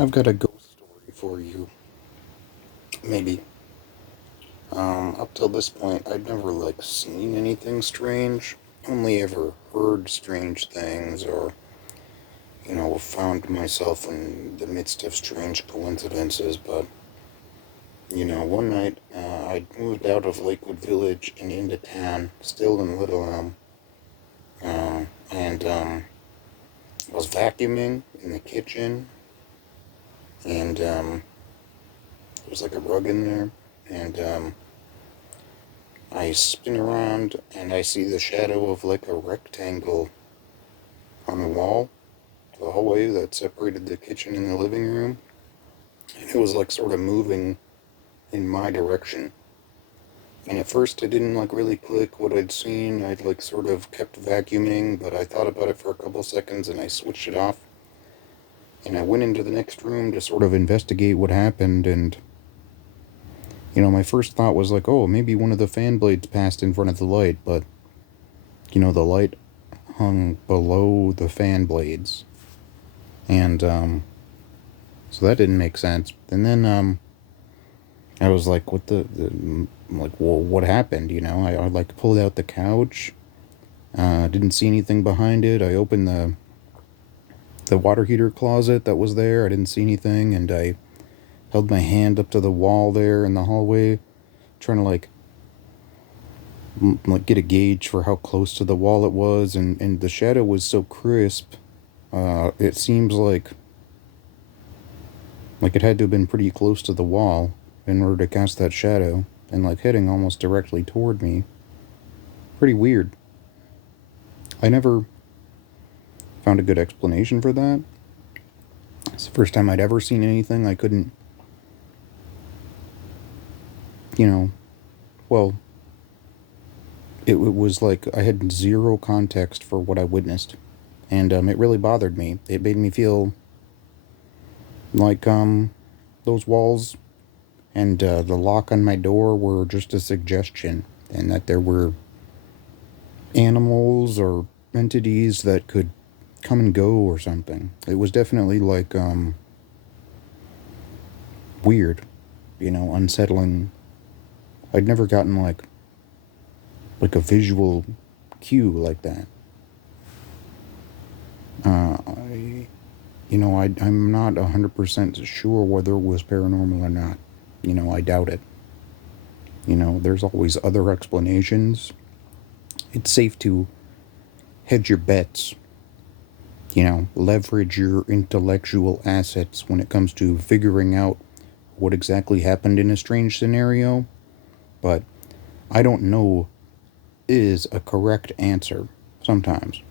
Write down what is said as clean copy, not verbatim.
I've got a ghost story for you. Maybe. Up till this point, I'd never, seen anything strange. Only ever heard strange things or, found myself in the midst of strange coincidences. But, one night, I'd moved out of Lakewood Village and into town, still in Little Elm. And I was vacuuming in the kitchen, and, there was like a rug in there, and, I spin around and I see the shadow of like a rectangle on the wall, the hallway that separated the kitchen and the living room. And it was like sort of moving in my direction. And at first it didn't like really click what I'd seen. I'd like sort of kept vacuuming, but I thought about it for a couple seconds and I switched it off. And I went into the next room to sort of investigate what happened, and my first thought was like, oh, maybe one of the fan blades passed in front of the light, but the light hung below the fan blades. And so that didn't make sense. And then I was like, what like, well, what happened? I like pulled out the couch. Didn't see anything behind it. I opened the water heater closet that was there. I didn't see anything, and I held my hand up to the wall there in the hallway, trying to like get a gauge for how close to the wall it was, and the shadow was so crisp. It seems like it had to have been pretty close to the wall in order to cast that shadow, and like heading almost directly toward me. Pretty weird. I never found a good explanation for that. It's the first time I'd ever seen anything I couldn't, well, it was like I had zero context for what I witnessed. And it really bothered me. It made me feel like those walls and the lock on my door were just a suggestion, and that there were animals or entities that could come and go or something. It was definitely like weird, unsettling. I'd never gotten like a visual cue like that. I'm not 100% sure whether it was paranormal or not. I doubt it. There's always other explanations. It's safe to hedge your bets. Leverage your intellectual assets when it comes to figuring out what exactly happened in a strange scenario. But I don't know is a correct answer sometimes.